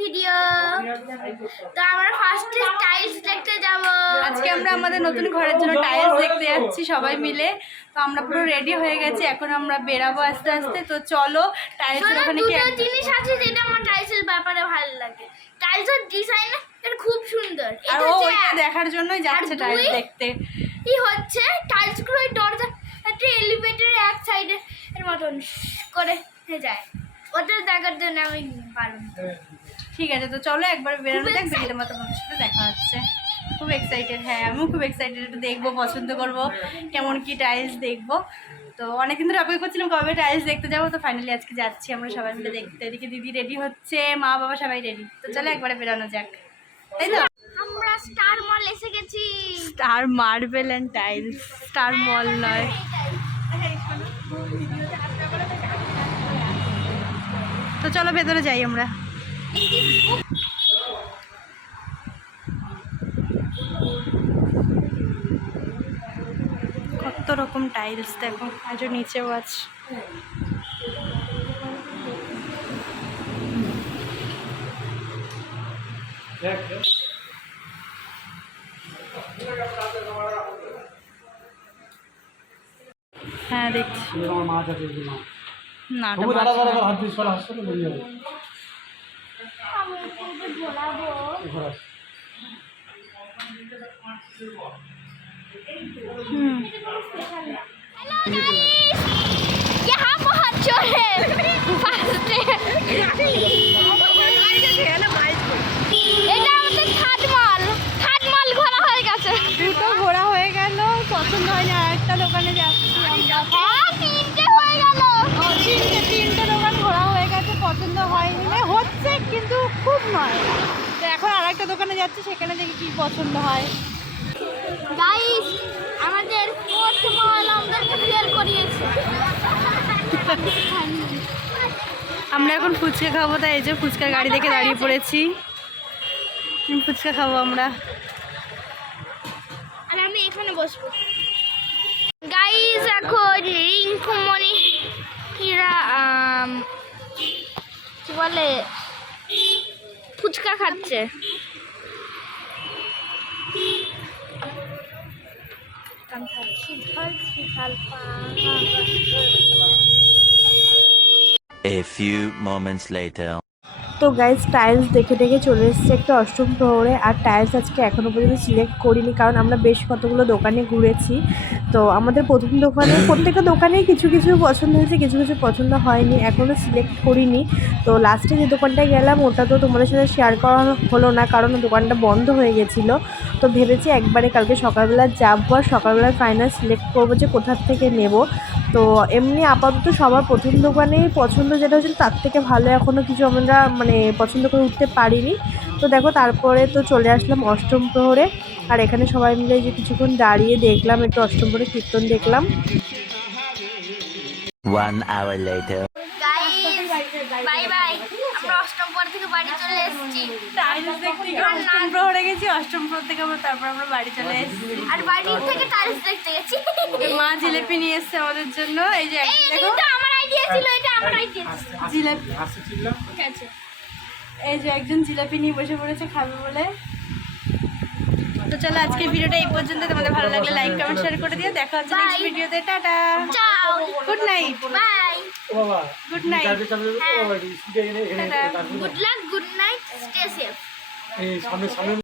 Video তো আমরা ফার্স্টে টাইলস দেখতে যাব। আজকে আমরা আমাদের নতুন ঘরের জন্য টাইলস দেখতে যাচ্ছি সবাই মিলে। তো আমরা পুরো রেডি হয়ে গেছি এখন আমরা বেরাবো আস্তে আস্তে। তো চলো টাইলসের শোনো, ওখানে কি জিনিস আছে যেটা আমার টাইলসের ব্যাপারে ভালো লাগে। টাইলসের ডিজাইন খুব সুন্দর। আর ওইটা দেখার জন্যই যাচ্ছে টাইলস দেখতে। কি হচ্ছে? টাইলসগুলো দরজা একটা এলিভেটরের এক সাইডে এর মতন করে যায়। ওটা দেখার জন্য আমি ঠিক আছে তো চলো একবার বেরোনো যাক। বেরিয়ে মতো তোমাদের সাথে দেখা হচ্ছে। খুব এক্সাইটেড হ্যাঁ আমিও খুব এক্সাইটেড একটু দেখব পছন্দ করব কেমন কি টাইলস দেখব। তো অনেকদিন ধরে অপেক্ষা করছিলাম কবে টাইলস দেখতে যাব তো ফাইনালি আজকে যাচ্ছি আমরা সবাই মিলে দেখতে। এদিকে দিদি রেডি হচ্ছে মা বাবা সবাই রেডি তো চলো একবারে বেরোনো যাক। তাই তো? আমরা স্টার মল এসে গেছি। Star marble and tiles star mall নয়। তো চলো ভেতরে যাই আমরা। কত রকম টাইলস দেখো, আজও নিচেও আছে হ্যাঁ দেখছি। মাছ আছে। না তবু দাঁড়া দাঁড়া হাত দিয়ে সরা হাসতে বেরিয়ে যাবে। হুম। এখন আর একটা দোকানে যাচ্ছি সেখানে দেখি কি পছন্দ হয়। গাইস আমাদের ফোর্থ মল আমাদেরকে ফেল করিয়েছে। আমরা এখন ফুচকা খাব তাই এই যে ফুচকার গাড়ি দেখে দাঁড়িয়ে পড়েছি। ফুচকা খাব আমরা। আর আমি এখানে বসবো। গাইস এখন রিঙ্কুমণি এরা আম, কি বলে? ফুচকা খাচ্ছে A few moments later. তো গাইজ টাইলস দেখে দেখে চলে এসেছে একটা অষ্টম প্রহরে আর টাইলস আজকে এখনও পর্যন্ত সিলেক্ট করিনি, কারণ আমরা বেশ কতগুলো দোকানে ঘুরেছি। তো আমাদের প্রথম দোকানে, প্রত্যেকটা দোকানেই কিছু কিছু পছন্দ হয়েছে, কিছু কিছু পছন্দ হয়নি এখনও সিলেক্ট করিনি। তো লাস্টে যে দোকানটায় গেলাম, ওটা তো তোমাদের সাথে শেয়ার করা হলো না, কারণ দোকানটা বন্ধ হয়ে গেছিল। তো ভেবেছি একবারে কালকে সকালবেলা যাব, আর সকালবেলা ফাইনাল সিলেক্ট করব যে কোথার থেকে নেব। তো এমনি আপাতত সবার প্রথম দোকানেই পছন্দ যেটা হচ্ছে তার থেকে ভালো এখনও কিছু আমরা মানে পছন্দ করে উঠতে পারিনি। তো দেখো তারপরে তো চলে আসলাম অষ্টম প্রহরে আর এখানে সবাই মিলে যে কিছুক্ষণ দাঁড়িয়ে দেখলাম একটু অষ্টম প্রহরে কীর্তন দেখলাম। One hour later. Guys, bye bye আমরা অষ্টম পর থেকে বাড়ি চলে এসেছি। টাইলস দেখতে গিয়ে অষ্টম প্রহরে গেছি অষ্টম প্রহর থেকে আবার তারপর আমরা বাড়ি চলে এসেছি। আর বাড়ি থেকে টাইলস দেখতে গেছি। মা জিলেপি নিয়ে এসছে আমাদের জন্য। এই যে দেখো। আমার আইডিয়া ছিল এটা আমার আইডিয়া জিলাপি ঠিক আছে। এই যে একজন জিলাপি নিয়ে বসে পড়েছে খাবে বলে। তো চলো আজকের ভিডিওটা এই পর্যন্ত তোমাদের ভালো লাগলে লাইক কমেন্ট শেয়ার করে দিও। দেখা হচ্ছে নেক্সট ভিডিওতে টাটা। গুড নাইট বাই বাবা good night. Good luck good night stay safe এই সামনে সামনে